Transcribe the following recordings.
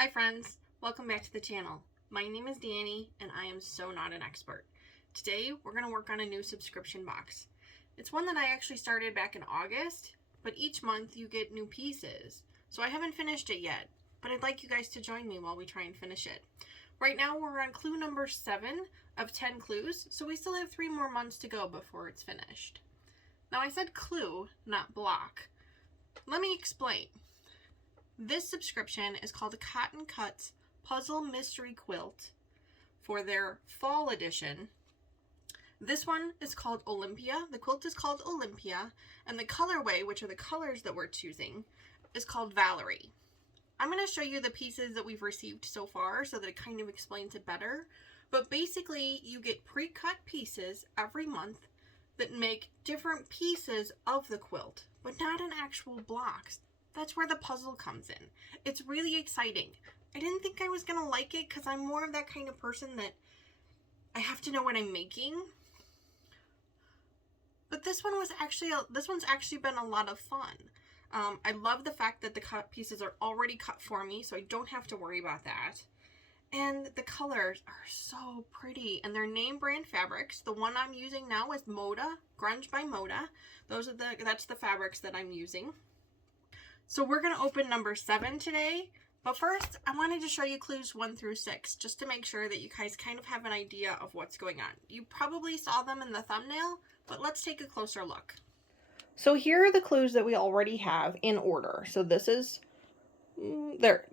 Hi friends, welcome back to the channel. My name is Danny and I am so not an expert. Today we're going to work on a new subscription box. It's one that I actually started back in August, but each month you get new pieces. So I haven't finished it yet, but I'd like you guys to join me while we try and finish it. Right now we're on clue number 7 of 10 clues, so we still have 3 more months to go before it's finished. Now I said clue, not block. Let me explain. This subscription is called a Cotton Cuts Puzzle Mystery Quilt for their fall edition. This one is called Olympia. The quilt is called Olympia, and the colorway, which are the colors that we're choosing, is called Valerie. I'm going to show you the pieces that we've received so far so that it kind of explains it better. But basically, you get pre-cut pieces every month that make different pieces of the quilt, but not in actual blocks. That's where the puzzle comes in. It's really exciting. I didn't think I was going to like it because I'm more of that kind of person that I have to know what I'm making. But this one's actually been a lot of fun. I love the fact that the cut pieces are already cut for me, so I don't have to worry about that. And the colors are so pretty, and they're name brand fabrics. The one I'm using now is Moda, Grunge by Moda. That's the fabrics that I'm using. So we're going to open number 7 today, but first I wanted to show you clues 1 through 6 just to make sure that you guys kind of have an idea of what's going on. You probably saw them in the thumbnail, but let's take a closer look. So here are the clues that we already have in order. So this is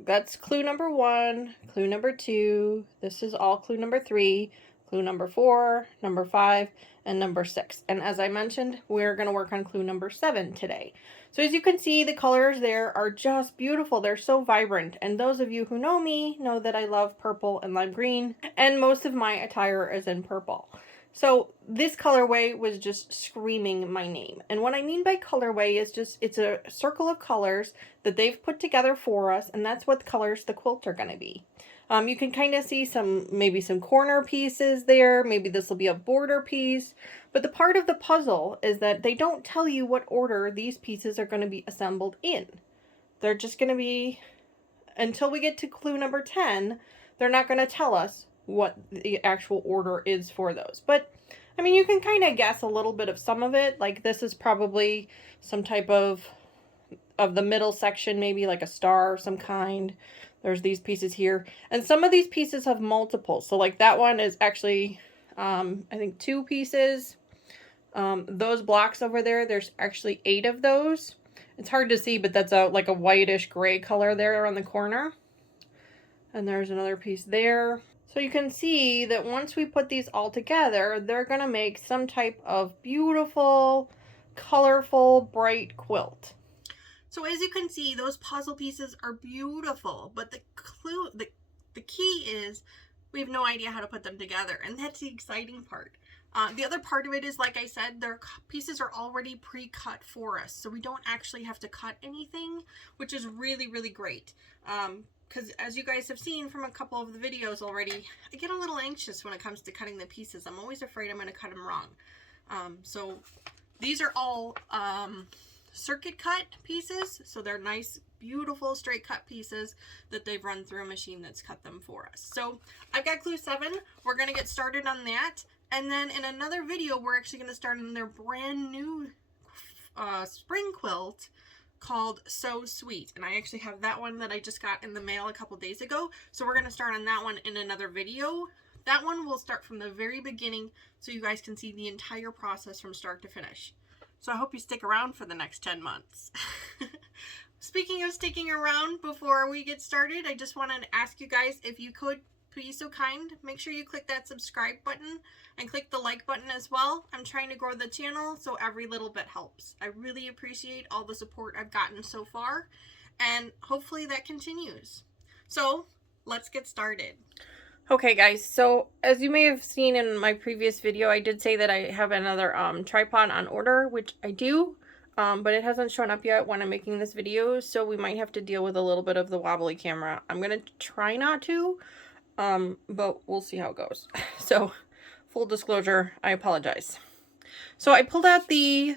that's clue number 1, clue number 2, this is all clue number 3, clue number 4, number 5, and number 6. And as I mentioned, we're going to work on clue number 7 today. So as you can see, the colors there are just beautiful. They're so vibrant. And those of you who know me know that I love purple and lime green, and most of my attire is in purple. So this colorway was just screaming my name. And what I mean by colorway is just, it's a circle of colors that they've put together for us, and that's what colors the quilt are going to be. You can kind of see maybe some corner pieces there. Maybe this will be a border piece. But the part of the puzzle is that they don't tell you what order these pieces are going to be assembled in. They're just going to be, until we get to clue number 10, they're not going to tell us what the actual order is for those. But I mean, you can kind of guess a little bit of some of it. Like this is probably some type of the middle section, maybe like a star of some kind. There's these pieces here, and some of these pieces have multiples. So like that one is actually I think 2 pieces. Those blocks over there, there's actually 8 of those. It's hard to see, but that's like a whitish gray color there on the corner. And there's another piece there. So you can see that once we put these all together, they're going to make some type of beautiful, colorful, bright quilt. So as you can see, those puzzle pieces are beautiful, but the key is we have no idea how to put them together, and that's the exciting part. The other part of it is, like I said, their pieces are already pre-cut for us, so we don't actually have to cut anything, which is really, really great. Because as you guys have seen from a couple of the videos already, I get a little anxious when it comes to cutting the pieces. I'm always afraid I'm going to cut them wrong. So these are all circuit cut pieces, so they're nice, beautiful straight cut pieces that they've run through a machine that's cut them for us. So I've got clue 7. We're going to get started on that, and then in another video we're actually going to start on their brand new spring quilt called So Sweet, and I actually have that one that I just got in the mail a couple days ago, so we're going to start on that one in another video. That one will start from the very beginning so you guys can see the entire process from start to finish. So I hope you stick around for the next 10 months. Speaking of sticking around, before we get started, I just wanted to ask you guys, if you could be so kind, make sure you click that subscribe button and click the like button as well. I'm trying to grow the channel, so every little bit helps. I really appreciate all the support I've gotten so far, and hopefully that continues. So let's get started. Okay guys, so as you may have seen in my previous video, I did say that I have another tripod on order, which I do, but it hasn't shown up yet when I'm making this video, so we might have to deal with a little bit of the wobbly camera. I'm going to try not to, but we'll see how it goes. So, full disclosure, I apologize. So I pulled out the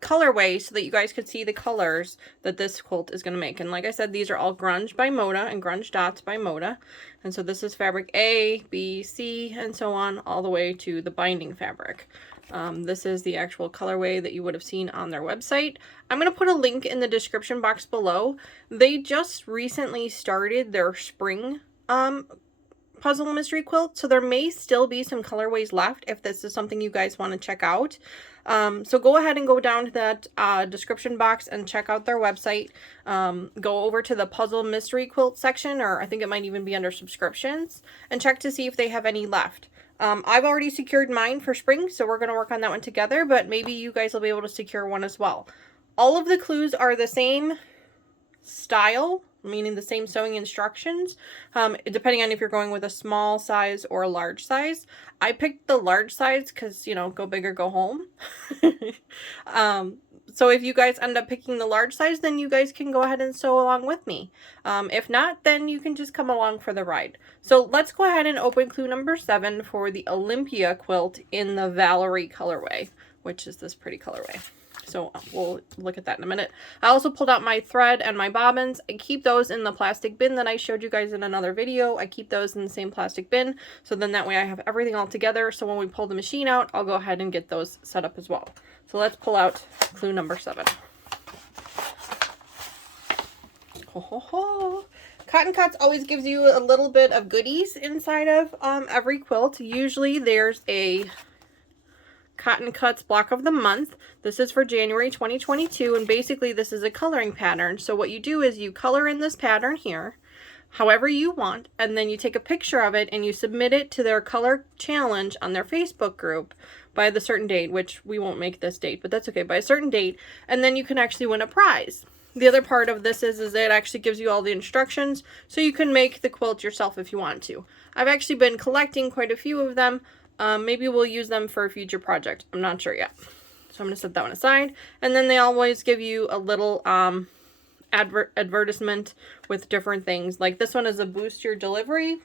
colorway so that you guys could see the colors that this quilt is going to make. And like I said, these are all grunge by Moda and grunge dots by Moda. And so this is fabric A, B, C, and so on, all the way to the binding fabric. This is the actual colorway that you would have seen on their website. I'm going to put a link in the description box below. They just recently started their spring puzzle mystery quilt, so there may still be some colorways left if this is something you guys want to check out. So go ahead and go down to that description box and check out their website. Go over to the puzzle mystery quilt section, or I think it might even be under subscriptions, and check to see if they have any left. I've already secured mine for spring, so we're going to work on that one together, but maybe you guys will be able to secure one as well. All of the clues are the same style, meaning the same sewing instructions, depending on if you're going with a small size or a large size. I picked the large size because, you know, go big or go home. So if you guys end up picking the large size, then you guys can go ahead and sew along with me. If not, then you can just come along for the ride. So let's go ahead and open clue number 7 for the Olympia quilt in the Valerie colorway, which is this pretty colorway. So we'll look at that in a minute. I also pulled out my thread and my bobbins. I keep those in the plastic bin that I showed you guys in another video. I keep those in the same plastic bin, so then that way I have everything all together. So when we pull the machine out, I'll go ahead and get those set up as well. So let's pull out clue number 7. Ho, ho, ho. Cotton Cuts always gives you a little bit of goodies inside of every quilt. Usually there's a Cotton Cuts block of the month. This is for January 2022, and basically this is a coloring pattern. So what you do is you color in this pattern here however you want, and then you take a picture of it and you submit it to their color challenge on their Facebook group by the certain date, which we won't make this date, but that's okay, by a certain date, and then you can actually win a prize. The other part of this is it actually gives you all the instructions, so you can make the quilt yourself if you want to. I've actually been collecting quite a few of them. Maybe we'll use them for a future project. I'm not sure yet. So I'm going to set that one aside. And then they always give you a little advertisement with different things. Like this one is a boost your delivery.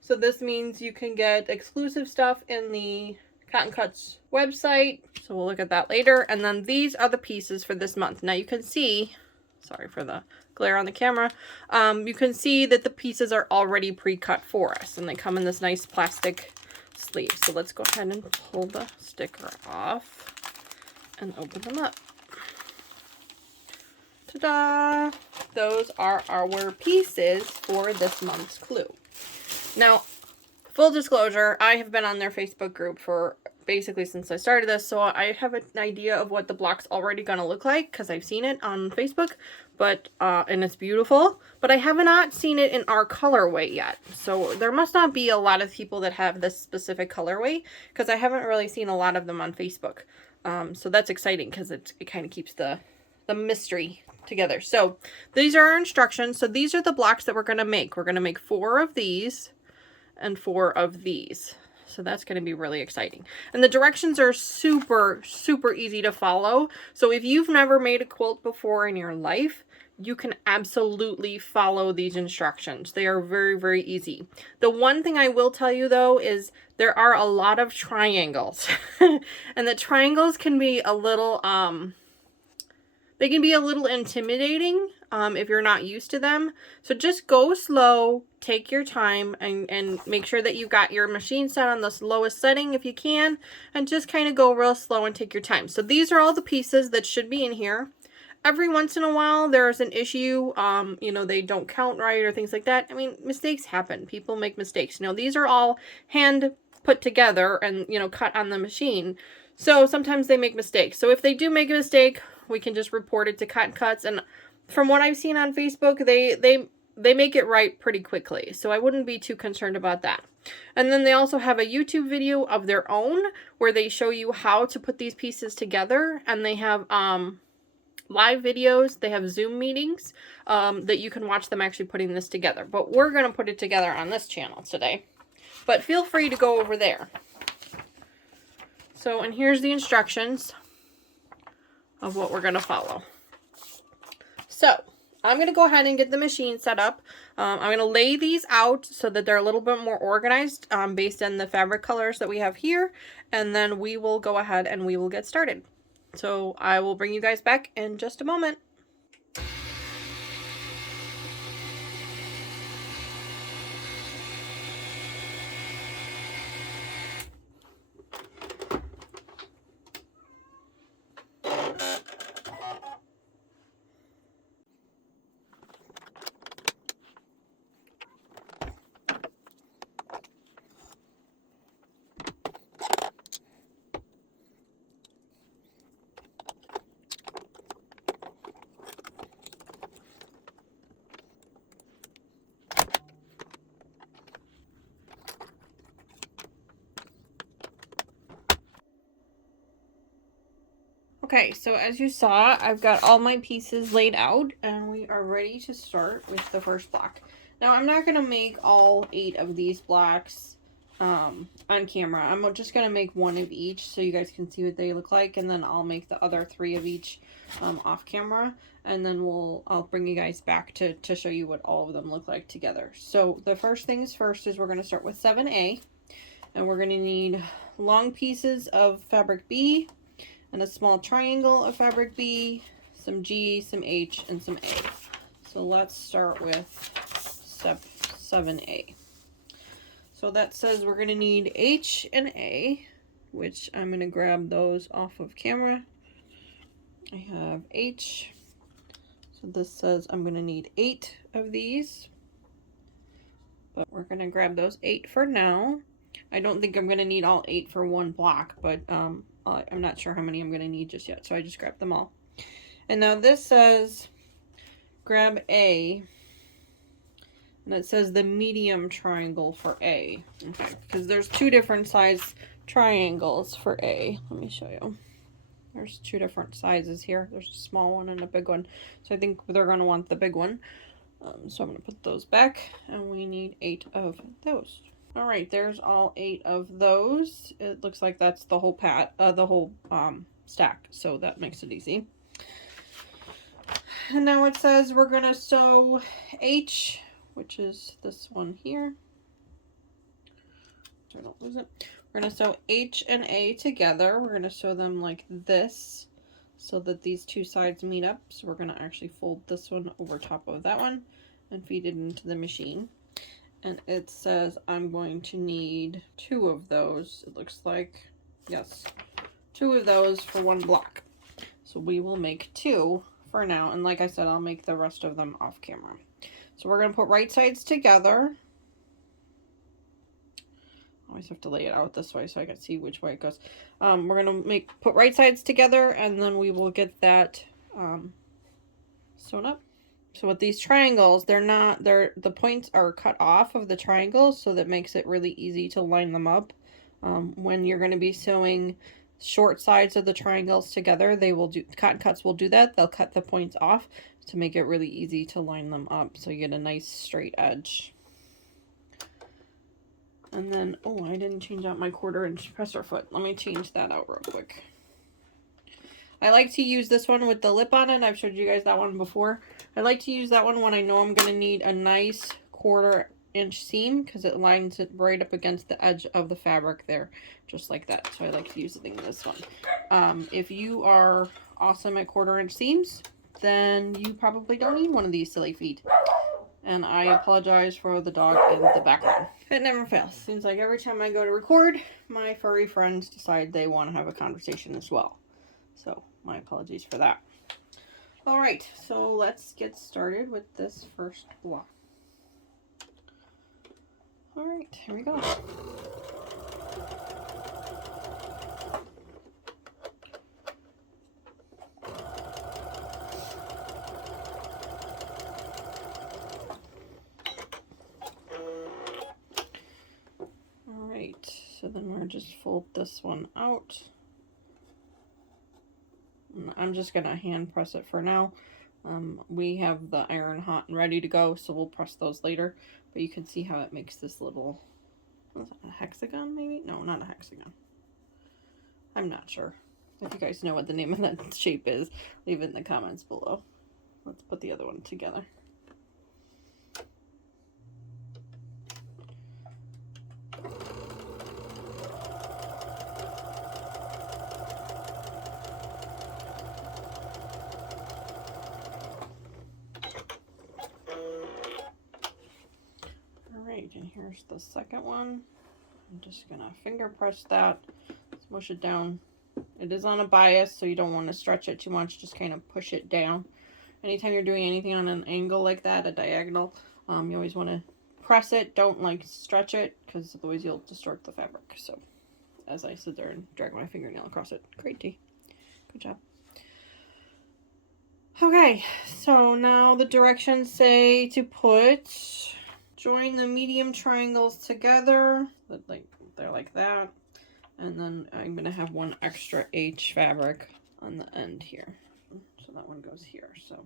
So this means you can get exclusive stuff in the Cotton Cuts website. So we'll look at that later. And then these are the pieces for this month. Now you can see, sorry for the glare on the camera, you can see that the pieces are already pre-cut for us. And they come in this nice plastic sleeve. So let's go ahead and pull the sticker off and open them up. Ta-da! Those are our pieces for this month's clue. Now, full disclosure, I have been on their Facebook group for basically since I started this, so I have an idea of what the block's already going to look like because I've seen it on Facebook, but and it's beautiful, but I have not seen it in our colorway yet. So there must not be a lot of people that have this specific colorway because I haven't really seen a lot of them on Facebook. So that's exciting because it kind of keeps the mystery together. So these are our instructions. So these are the blocks that we're going to make. We're going to make 4 of these and 4 of these. So that's going to be really exciting. And the directions are super, super easy to follow. So if you've never made a quilt before in your life, you can absolutely follow these instructions. They are very, very easy. The one thing I will tell you though is there are a lot of triangles. And the triangles can be a little, they can be a little intimidating if you're not used to them. So just go slow, take your time, and make sure that you've got your machine set on the lowest setting if you can, and just kind of go real slow and take your time. So these are all the pieces that should be in here. Every once in a while there's an issue, you know, they don't count right or things like that. I mean, mistakes happen. People make mistakes. You know, these are all hand put together and, you know, cut on the machine. So sometimes they make mistakes. So if they do make a mistake, we can just report it to Cotton Cuts. And from what I've seen on Facebook, they make it right pretty quickly. So I wouldn't be too concerned about that. And then they also have a YouTube video of their own where they show you how to put these pieces together. And they have live videos. They have Zoom meetings that you can watch them actually putting this together. But we're going to put it together on this channel today. But feel free to go over there. So, and here's the instructions of what we're going to follow. So, I'm going to go ahead and get the machine set up. I'm going to lay these out so that they're a little bit more organized based on the fabric colors that we have here. And then we will go ahead and we will get started. So I will bring you guys back in just a moment. Okay, so as you saw, I've got all my pieces laid out and we are ready to start with the first block. Now, I'm not going to make all 8 of these blocks on camera. I'm just going to make 1 of each so you guys can see what they look like, and then I'll make the other 3 of each off camera, and then I'll bring you guys back to show you what all of them look like together. So the first things first is we're going to start with 7A, and we're going to need long pieces of fabric B, and a small triangle of fabric B, some G, some H, and some A. So let's start with step 7A. So that says we're going to need H and A, which I'm going to grab those off of camera. I have H. So this says I'm going to need 8 of these. But we're going to grab those 8 for now. I don't think I'm going to need all 8 for one block, but I'm not sure how many I'm going to need just yet, so I just grabbed them all. And now this says grab A, and it says the medium triangle for A. Okay, because there's 2 different size triangles for A. Let me show you. There's 2 different sizes here. There's a small one and a big one. So I think they're going to want the big one. So I'm going to put those back, and we need 8 of those. All right, there's all 8 of those. It looks like that's the whole stack, so that makes it easy. And now it says we're gonna sew H, which is this one here. So I don't lose it. We're gonna sew H and A together. We're gonna sew them like this, so that these 2 sides meet up. So we're gonna actually fold this one over top of that one and feed it into the machine. And it says I'm going to need 2 of those. It looks like, yes, 2 of those for 1 block. So we will make 2 for now. And like I said, I'll make the rest of them off camera. So we're going to put right sides together. I always have to lay it out this way so I can see which way it goes. We're going to put right sides together, and then we will get that sewn up. So with these triangles, the points are cut off of the triangles, so that makes it really easy to line them up. When you're going to be sewing short sides of the triangles together, cotton cuts will do that. They'll cut the points off to make it really easy to line them up, so you get a nice straight edge. And then, oh, I didn't change out my 1/4 inch presser foot. Let me change that out real quick. I like to use this one with the lip on it. I've showed you guys that one before. I like to use that one when I know I'm going to need a nice 1/4 inch seam, because it lines it right up against the edge of the fabric there, just like that. So I like to use this one. If you are awesome at 1/4 inch seams, then you probably don't need one of these silly feet. And I apologize for the dog in the background. It never fails. Seems like every time I go to record, my furry friends decide they want to have a conversation as well. So my apologies for that. All right, so let's get started with this first block. All right, here we go. All right, so then we're just fold this one out. I'm just going to hand press it for now. We have the iron hot and ready to go, so we'll press those later. But you can see how it makes this little, what is that, a hexagon maybe? No, not a hexagon. I'm not sure. If you guys know what the name of that shape is, leave it in the comments below. Let's put the other one together. Alright, and here's the second one. I'm just gonna finger press that, smush it down. It is on a bias, so you don't want to stretch it too much, just kind of push it down. Anytime you're doing anything on an angle like that, a diagonal, you always want to press it. Don't like stretch it, because otherwise you'll distort the fabric. So as I sit there and drag my fingernail across it. Great, T. Good job. Okay, so now the directions say to join the medium triangles together, they're like that, and then I'm gonna have one extra H fabric on the end here, so that one goes here. So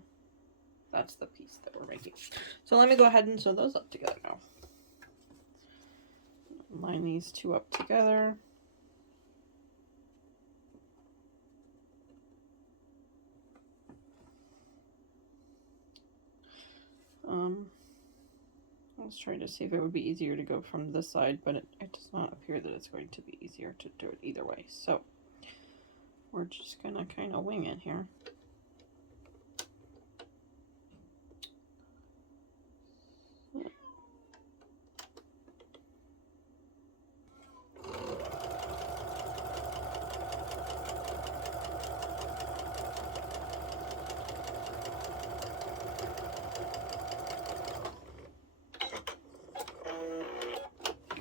that's the piece that we're making. So let me go ahead and sew those up together now. Line these two up together. I was trying to see if it would be easier to go from this side, but it does not appear that it's going to be easier to do it either way. So we're just gonna kind of wing it here.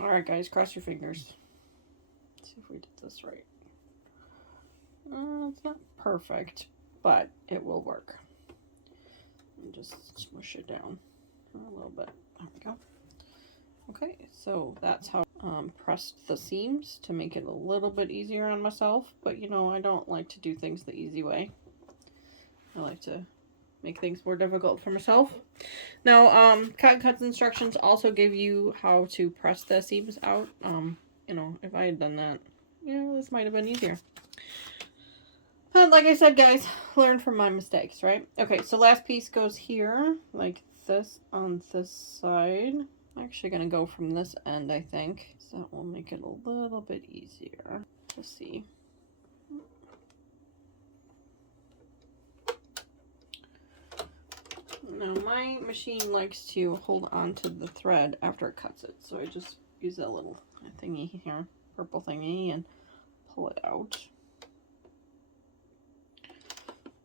Alright guys, cross your fingers. Let's see if we did this right. It's not perfect, but it will work. And just smush it down a little bit. There we go. Okay, so that's how I pressed the seams to make it a little bit easier on myself. But you know, I don't like to do things the easy way. I like to make things more difficult for myself. Now, Cut's instructions also give you how to press the seams out. You know, if I had done that, yeah, this might have been easier. But like I said, guys, learn from my mistakes, right? Okay, so last piece goes here, like this on this side. I'm actually going to go from this end, I think. So that will make it a little bit easier to see. Now, my machine likes to hold on to the thread after it cuts it, so I just use that little thingy here, purple thingy, and pull it out.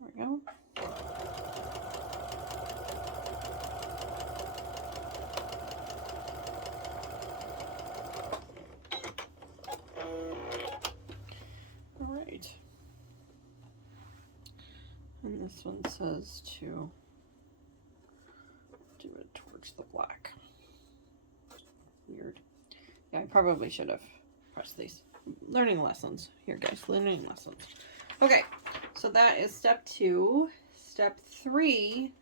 There we go. All right. And this one says to do it towards the black. Weird. Yeah, I probably should have pressed these. Learning lessons here, guys. Learning lessons. Okay, so that is step 2. Step 3,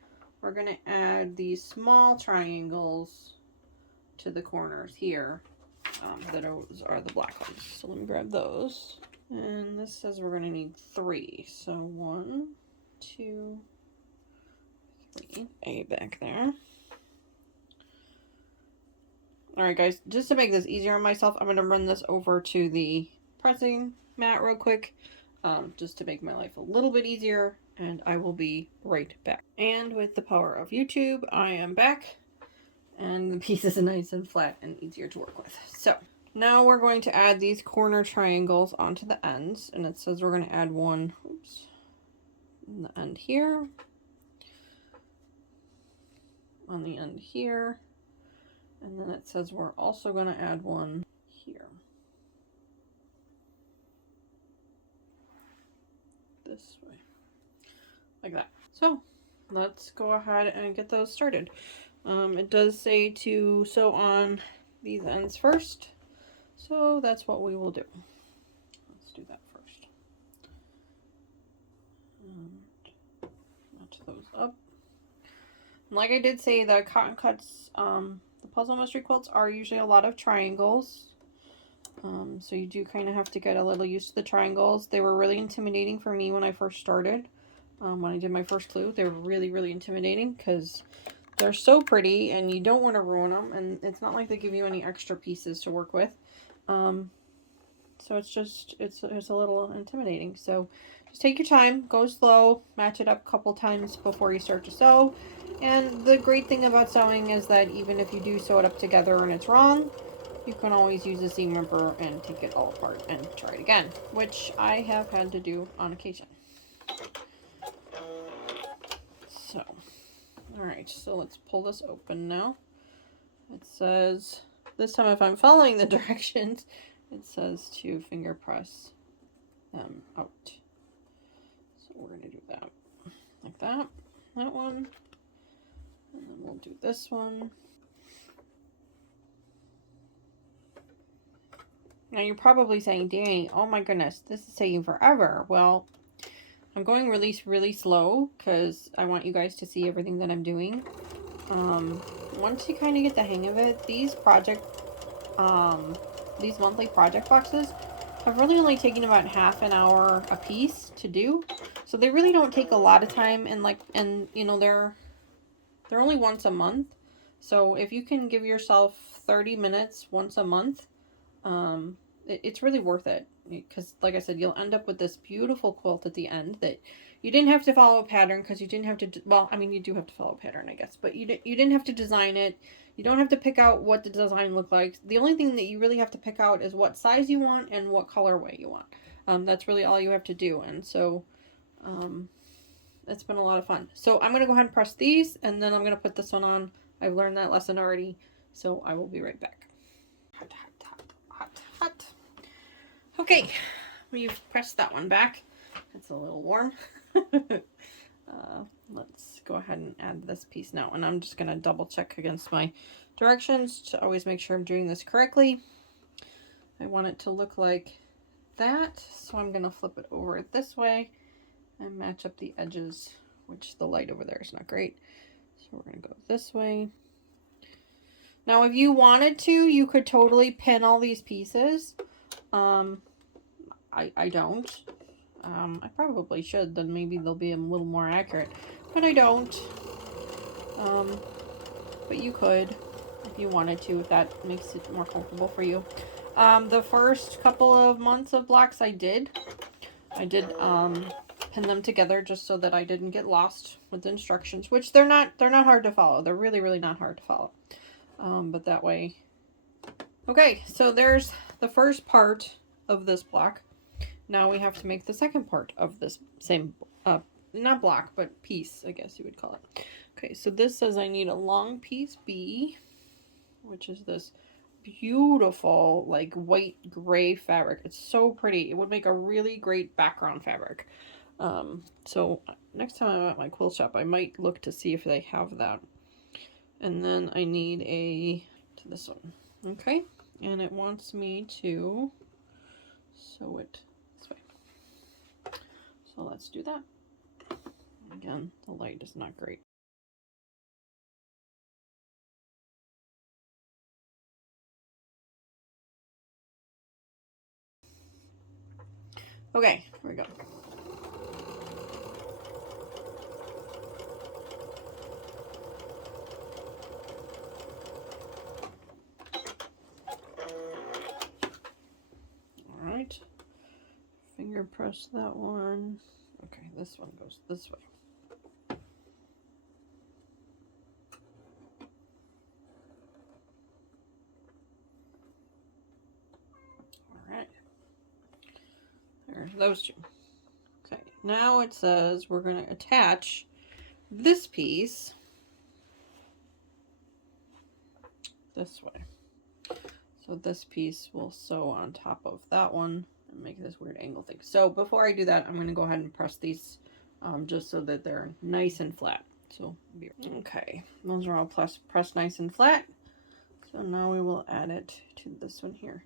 we're going to add these small triangles to the corners here. Those are the black ones. So let me grab those. And this says we're going to need 3. So 1, 2, 3. A back there. Alright guys, just to make this easier on myself, I'm going to run this over to the pressing mat real quick, just to make my life a little bit easier, and I will be right back. And with the power of YouTube, I am back, and the piece is nice and flat and easier to work with. So, now we're going to add these corner triangles onto the ends, and it says we're going to add one, oops, in the end here, on the end here, and then it says we're also going to add one here. This way. Like that. So, let's go ahead and get those started. It does say to sew on these ends first. So, that's what we will do. Let's do that first. And match those up. And like I did say, the Cotton Cuts, the Puzzle Mystery Quilts are usually a lot of triangles. So you do kind of have to get a little used to the triangles. They were really intimidating for me when I first started. When I did my first clue, they were really, really intimidating because they're so pretty and you don't want to ruin them. And it's not like they give you any extra pieces to work with. So it's just, it's a little intimidating. So just take your time, go slow, match it up a couple times before you start to sew. And the great thing about sewing is that even if you do sew it up together and it's wrong, you can always use a seam ripper and take it all apart and try it again, which I have had to do on occasion. So, alright, so let's pull this open now. It says, this time if I'm following the directions, it says to finger press them out. So we're going to do that like that. That one. And then we'll do this one. Now you're probably saying, Danny, oh my goodness, this is taking forever. Well, I'm going really slow because I want you guys to see everything that I'm doing. Once you kind of get the hang of it, these monthly project boxes have really only taken about half an hour a piece to do. So they really don't take a lot of time, and you know, they're only once a month. So if you can give yourself 30 minutes once a month, it's really worth it, because like I said, you'll end up with this beautiful quilt at the end that you didn't have to follow a pattern, because you didn't have to, well, I mean, you do have to follow a pattern, I guess, but you didn't have to design it. You don't have to pick out what the design looked like. The only thing that you really have to pick out is what size you want and what colorway you want. That's really all you have to do. And so it's been a lot of fun. So I'm going to go ahead and press these, and then I'm going to put this one on. I've learned that lesson already, so I will be right back. Hot, hot, hot, hot, hot. Okay, we've pressed that one back. It's a little warm. Let's go ahead and add this piece now, and I'm just going to double check against my directions to always make sure I'm doing this correctly. I want it to look like that, so I'm going to flip it over this way and match up the edges, which the light over there is not great. So we're going to go this way. Now, if you wanted to, you could totally pin all these pieces. I don't. I probably should, then maybe they'll be a little more accurate, but I don't. But you could if you wanted to, if that makes it more comfortable for you. The first couple of months of blocks I did pin them together just so that I didn't get lost with the instructions, which they're not hard to follow. They're really not hard to follow. But that way. Okay, so there's the first part of this block. Now we have to make the second part of this same, not block, but piece, I guess you would call it. Okay, so this says I need a long piece B, which is this beautiful, like, white gray fabric. It's so pretty. It would make a really great background fabric. So next time I'm at my quilt shop, I might look to see if they have that. And then I need this one. Okay, and it wants me to sew it this way. So let's do that. Again, the light is not great. Okay, here we go. Alright. Finger press that one. Okay, this one goes this way. Alright. There's those two. Okay, now it says we're going to attach this piece this way. So this piece will sew on top of that one and make this weird angle thing. So before I do that, I'm going to go ahead and press these just so that they're nice and flat. So, okay, those are all pressed nice and flat. So now we will add it to this one here.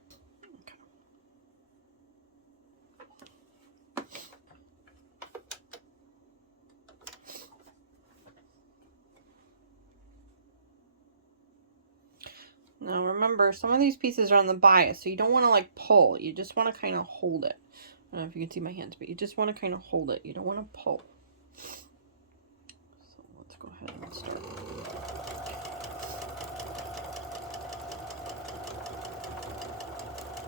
Now remember, some of these pieces are on the bias, so you don't want to like pull. You just want to kind of hold it. I don't know if you can see my hands, but you just want to kind of hold it. You don't want to pull. So let's go ahead and start.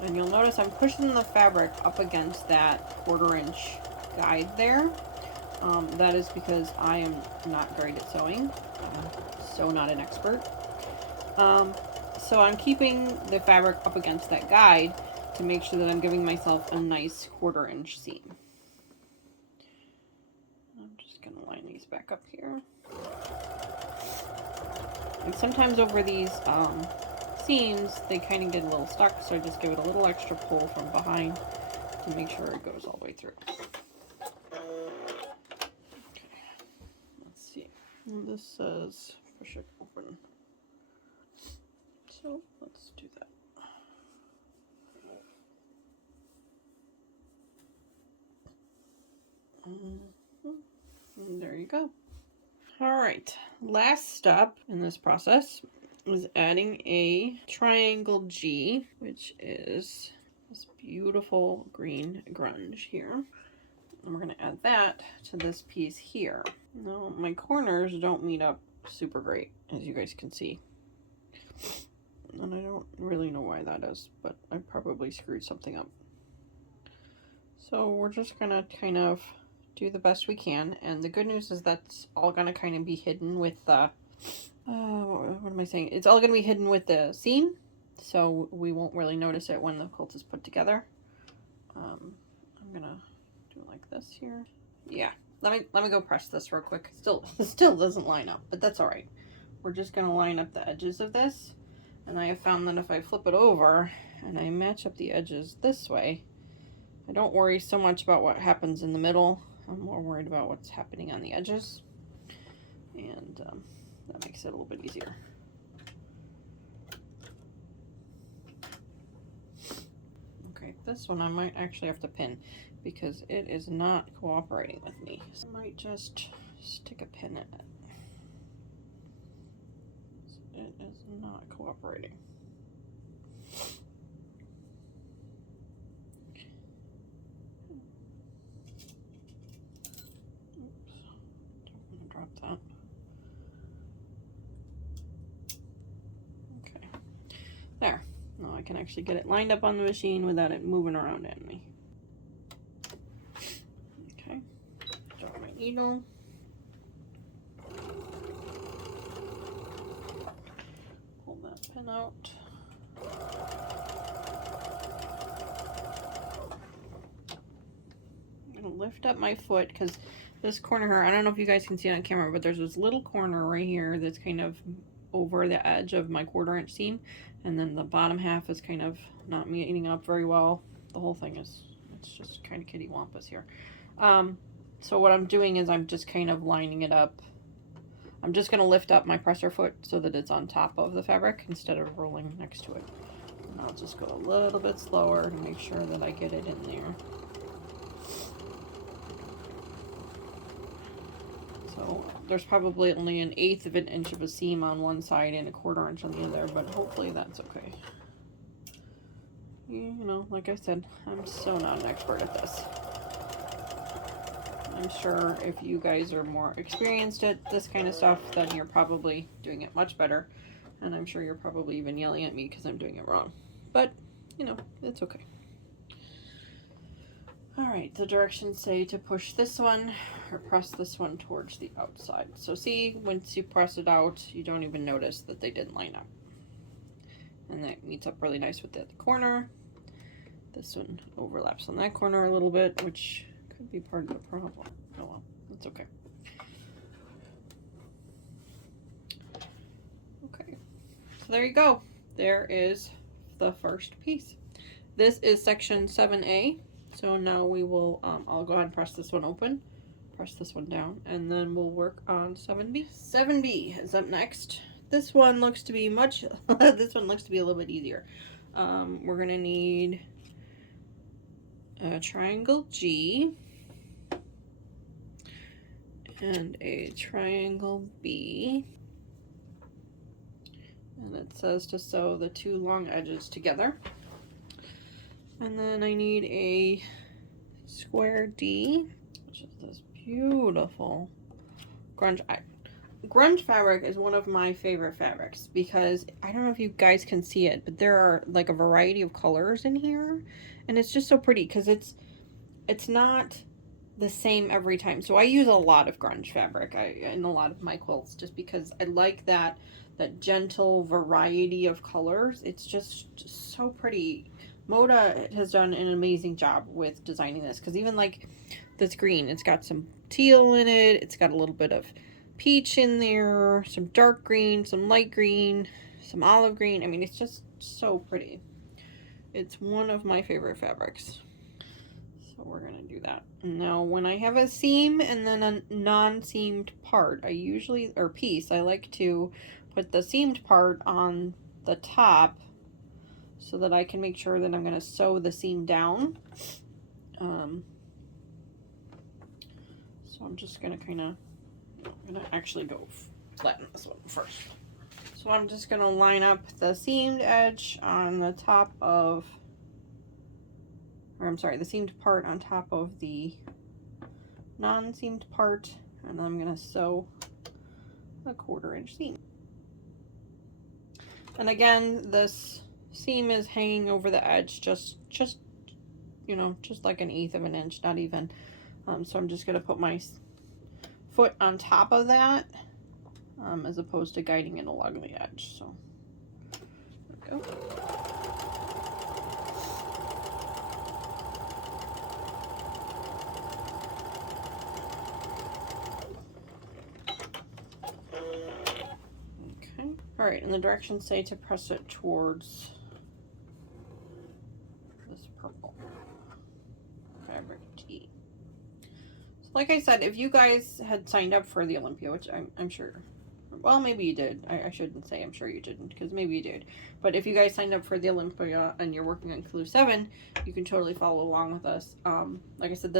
And you'll notice I'm pushing the fabric up against that 1/4 inch guide there. That is because I am not great at sewing. I'm so not an expert. So I'm keeping the fabric up against that guide to make sure that I'm giving myself a nice 1/4 inch seam. I'm just going to line these back up here. And sometimes over these seams, they kind of get a little stuck, so I just give it a little extra pull from behind to make sure it goes all the way through. Okay, let's see. And this says push it open. So let's do that. And there you go. All right, last step in this process is adding a triangle G, which is this beautiful green grunge here. And we're going to add that to this piece here. Now, my corners don't meet up super great, as you guys can see. And I don't really know why that is, but I probably screwed something up. So we're just going to kind of do the best we can, and the good news is that's all going to kind of be hidden with the what am I saying? It's all going to be hidden with the seam, so we won't really notice it when the quilt is put together. I'm gonna do it like this here. Yeah, let me go press this real quick. Still doesn't line up, but that's all right. We're just going to line up the edges of this, and I have found that if I flip it over and I match up the edges this way, I don't worry so much about what happens in the middle. I'm more worried about what's happening on the edges, and that makes it a little bit easier. Okay, this one I might actually have to pin because it is not cooperating with me. So I might just stick a pin in it. It is not cooperating. That. Okay, there. Now I can actually get it lined up on the machine without it moving around at me. Okay, drop my needle. Pull that pin out. I'm gonna lift up my foot because this corner here, I don't know if you guys can see it on camera, but there's this little corner right here that's kind of over the edge of my 1/4 inch seam, and then the bottom half is kind of not meeting up very well. The whole thing is, it's just kind of kittywampus here. So what I'm doing is I'm just kind of lining it up. I'm just going to lift up my presser foot so that it's on top of the fabric instead of rolling next to it. And I'll just go a little bit slower to make sure that I get it in there. So there's probably only 1/8 of an inch of a seam on one side and 1/4 inch on the other, but hopefully that's okay. You know, like I said, I'm so not an expert at this. I'm sure if you guys are more experienced at this kind of stuff, then you're probably doing it much better. And I'm sure you're probably even yelling at me because I'm doing it wrong. But, you know, it's okay. Alright, the directions say to push this one or press this one towards the outside. So see, once you press it out, you don't even notice that they didn't line up. And that meets up really nice with the corner. This one overlaps on that corner a little bit, which could be part of the problem. Oh well, that's okay. Okay, so there you go. There is the first piece. This is section 7A. So now we will, I'll go ahead and press this one open, press this one down, and then we'll work on 7B. 7B is up next. This one looks to be this one looks to be a little bit easier. We're going to need a triangle G and a triangle B. And it says to sew the 2 long edges together. And then I need a square D, which is this beautiful grunge. Grunge fabric is one of my favorite fabrics because I don't know if you guys can see it, but there are like a variety of colors in here, and it's just so pretty because it's not the same every time. So I use a lot of grunge fabric in a lot of my quilts, just because I like that gentle variety of colors. It's just so pretty. Moda has done an amazing job with designing this, because even like this green, it's got some teal in it, it's got a little bit of peach in there, some dark green, some light green, some olive green. I mean, it's just so pretty. It's one of my favorite fabrics. So we're gonna do that. Now, when I have a seam and then a non-seamed part, I usually, or piece, I like to put the seamed part on the top so that I can make sure that I'm gonna sew the seam down. So I'm just gonna I'm gonna actually go flatten this one first. So I'm just gonna line up the seamed edge on the top of, or I'm sorry, the seamed part on top of the non-seamed part, and I'm gonna sew a 1/4 inch seam. And again, this seam is hanging over the edge, just you know, just like 1/8 of an inch, not even. So I'm just gonna put my foot on top of that, as opposed to guiding it along the edge. So there we go. Okay. All right, and the directions say to press it towards this purple fabric tee. So like I said, if you guys had signed up for the Olympia, which I'm sure, well, maybe you did. I shouldn't say I'm sure you didn't, because maybe you did. But if you guys signed up for the Olympia and you're working on Clue 7, you can totally follow along with us. Like I said,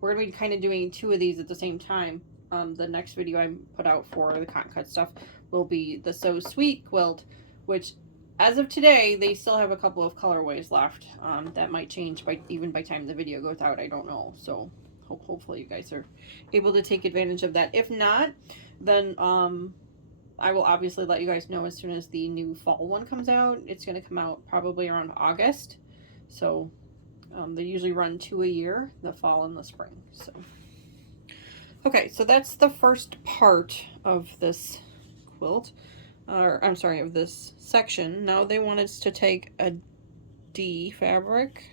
we're going to be kind of doing 2 of these at the same time. The next video I put out for the cotton cut stuff will be the So Sweet quilt, which as of today, they still have a couple of colorways left. That might change even by time the video goes out. I don't know. So hopefully you guys are able to take advantage of that. If not, then I will obviously let you guys know as soon as the new fall one comes out. It's going to come out probably around August. So they usually run 2 a year, the fall and the spring. So okay, so that's the first part of this quilt, or I'm sorry, of this section. Now they want us to take a D fabric,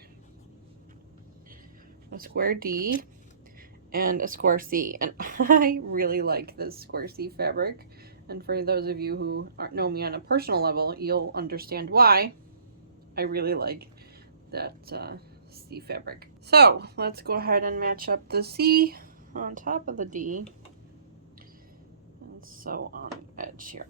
a square D, and a square C, and I really like this square C fabric. And for those of you who know me on a personal level, you'll understand why I really like that C fabric. So let's go ahead and match up the C on top of the D and sew on the edge here.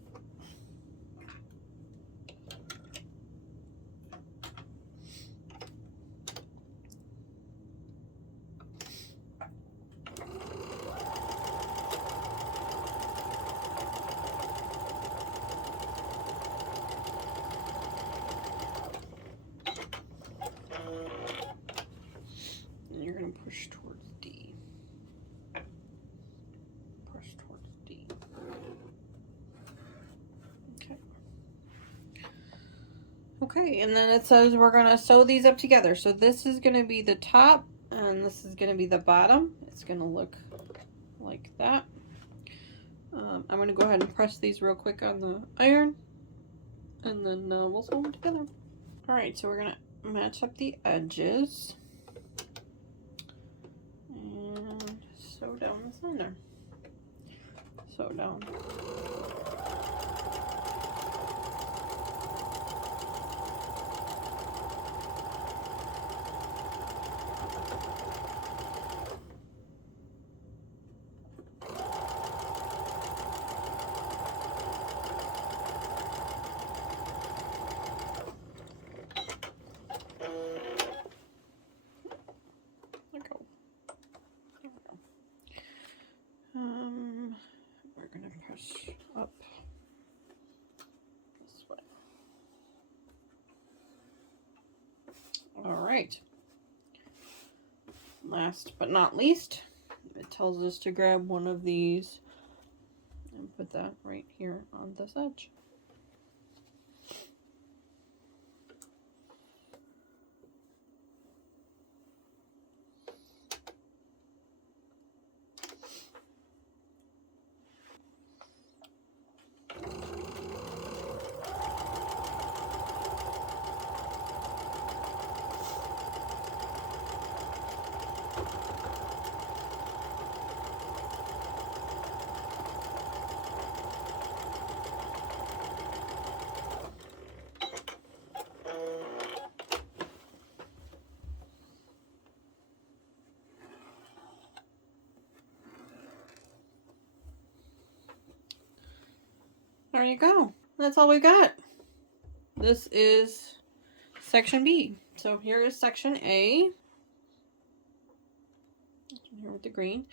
You're going to push towards D. Push towards D. Okay. Okay, and then it says we're going to sew these up together. So this is going to be the top, and this is going to be the bottom. It's going to look like that. I'm going to go ahead and press these real quick on the iron, and then we'll sew them together. Alright, so we're going to match up the edges. And sew down the center. Sew down. We're gonna push up this way. All right. Last but not least, it tells us to grab one of these and put that right here on this edge. there you go. That's all we got. This is section B. So here is section A. Here with the green.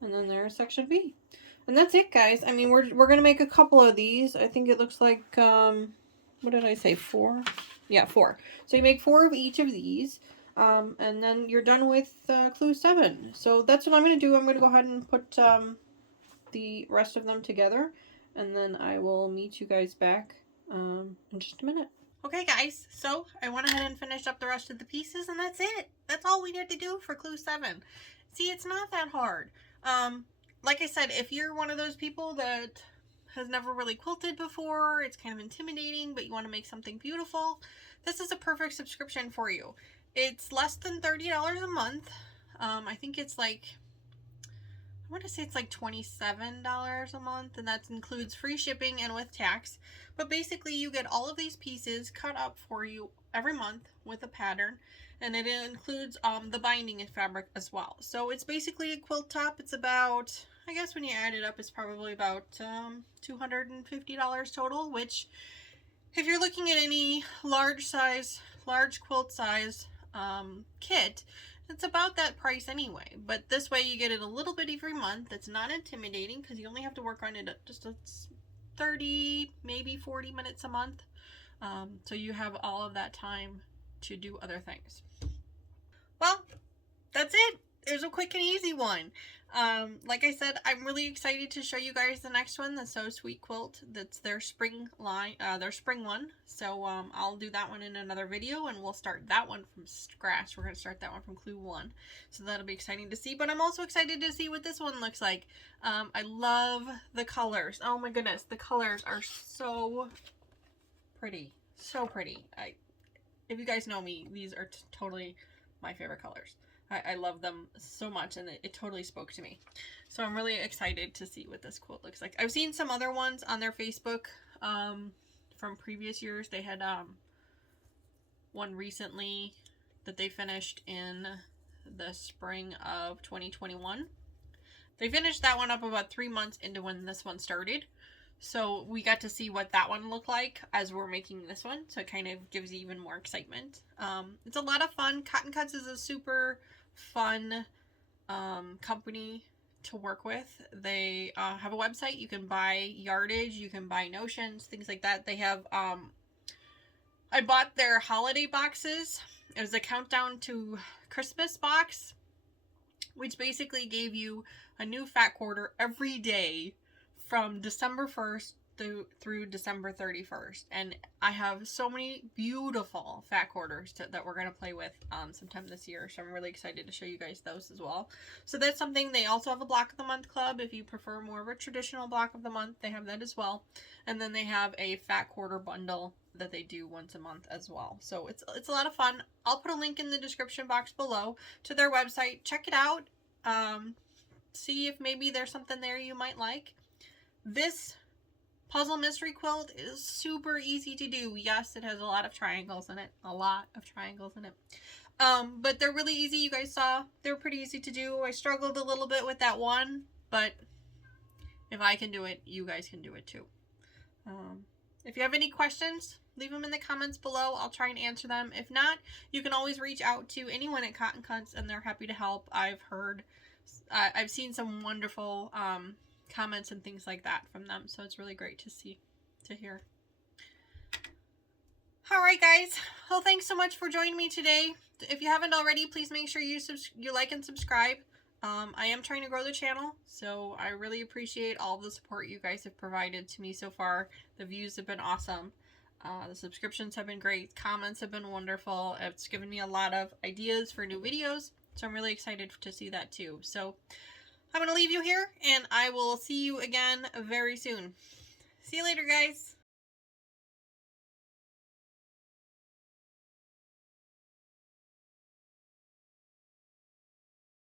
And then there's section B. And that's it, guys. I mean, we're going to make a couple of these. I think it looks like, what did I say, 4? Yeah, 4. So you make 4 of each of these. And then you're done with clue 7. So that's what I'm going to do. I'm going to go ahead and put the rest of them together. And then I will meet you guys back in just a minute. Okay, guys. So I went ahead and finished up the rest of the pieces. And that's it. That's all we need to do for clue 7. See, it's not that hard. Like I said, if you're one of those people that has never really quilted before, it's kind of intimidating, but you want to make something beautiful, this is a perfect subscription for you. It's less than $30 a month. I think it's like, I want to say it's like $27 a month, and that includes free shipping and with tax. But basically, you get all of these pieces cut up for you every month with a pattern, and it includes the binding and fabric as well. So it's basically a quilt top. It's about, I guess when you add it up, it's probably about $250 total, which if you're looking at any large quilt size kit, it's about that price anyway. But this way you get it a little bit every month. It's not intimidating because you only have to work on it just 30, maybe 40 minutes a month. So you have all of that time to do other things. Well, that's it. It was a quick and easy one. Like I said, I'm really excited to show you guys the next one, the So Sweet quilt. That's their spring line, their spring one. So I'll do that one in another video, and we'll start that one from scratch. We're going to start that one from clue 1. So that'll be exciting to see. But I'm also excited to see what this one looks like. I love the colors. Oh my goodness, the colors are so pretty. So pretty. If you guys know me, these are totally my favorite colors. I love them so much, and it totally spoke to me. So I'm really excited to see what this quilt looks like. I've seen some other ones on their Facebook from previous years. They had one recently that they finished in the spring of 2021. They finished that one up about 3 months into when this one started. So we got to see what that one looked like as we're making this one. So it kind of gives you even more excitement. It's a lot of fun. Cotton Cuts is a super fun company to work with. They have a website. You can buy yardage. You can buy notions, things like that. They have, I bought their holiday boxes. It was a countdown to Christmas box, which basically gave you a new fat quarter every day from December 1st through December 31st. And I have so many beautiful fat quarters that we're going to play with sometime this year. So I'm really excited to show you guys those as well. So that's something. They also have a block of the month club. If you prefer more of a traditional block of the month, they have that as well. And then they have a fat quarter bundle that they do once a month as well. So it's a lot of fun. I'll put a link in the description box below to their website. Check it out. See if maybe there's something there you might like. This puzzle mystery quilt is super easy to do. Yes, it has a lot of triangles in it. But they're really easy. You guys saw they're pretty easy to do. I struggled a little bit with that one, but if I can do it, you guys can do it too. If you have any questions, leave them in the comments below. I'll try and answer them. If not, you can always reach out to anyone at Cotton Cuts, and they're happy to help. I've seen some wonderful comments and things like that from them, so it's really great to hear. All right, guys. Well, thanks so much for joining me today. If you haven't already, please make sure you like and subscribe. I am trying to grow the channel, so I really appreciate all the support you guys have provided to me so far. The views have been awesome. The subscriptions have been great. Comments have been wonderful. It's given me a lot of ideas for new videos, so I'm really excited to see that too. So I'm going to leave you here, and I will see you again very soon. See you later, guys.